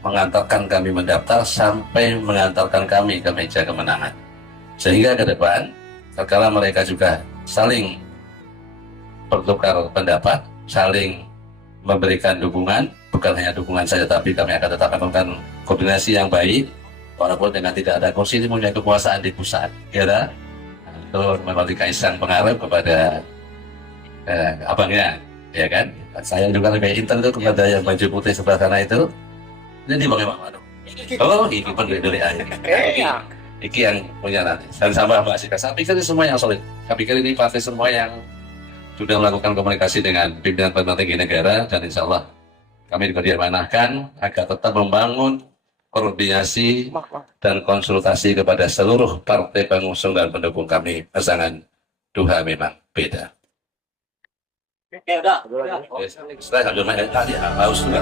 mengantarkan kami mendaftar sampai mengantarkan kami ke meja kemenangan. Sehingga ke depan, sekarang mereka juga saling bertukar pendapat, saling memberikan dukungan, bukan hanya dukungan saja, tapi kami akan tetap melakukan koordinasi yang baik, walaupun dengan tidak ada kursi ini punya kekuasaan di pusat, ya. Itu melalui Kaisang pengaruh kepada abangnya, ya kan? Saya juga lebih intel itu kepada yang baju putih sebelah sana itu. Jadi bagaimana? Oh, ini pun dari ayah. Iki yang punya nanti. Dan sama Mbak Sika. Saya pikir ini semua yang solid. Saya pikir ini partai semua yang sudah melakukan komunikasi dengan pimpinan tinggi negara, dan insya Allah kami juga diamanahkan agar tetap membangun koordinasi dan konsultasi kepada seluruh partai pengusung dan pendukung kami. Pasangan Duha memang beda. Oke, udah. Setelah sambil main tadi, haus juga.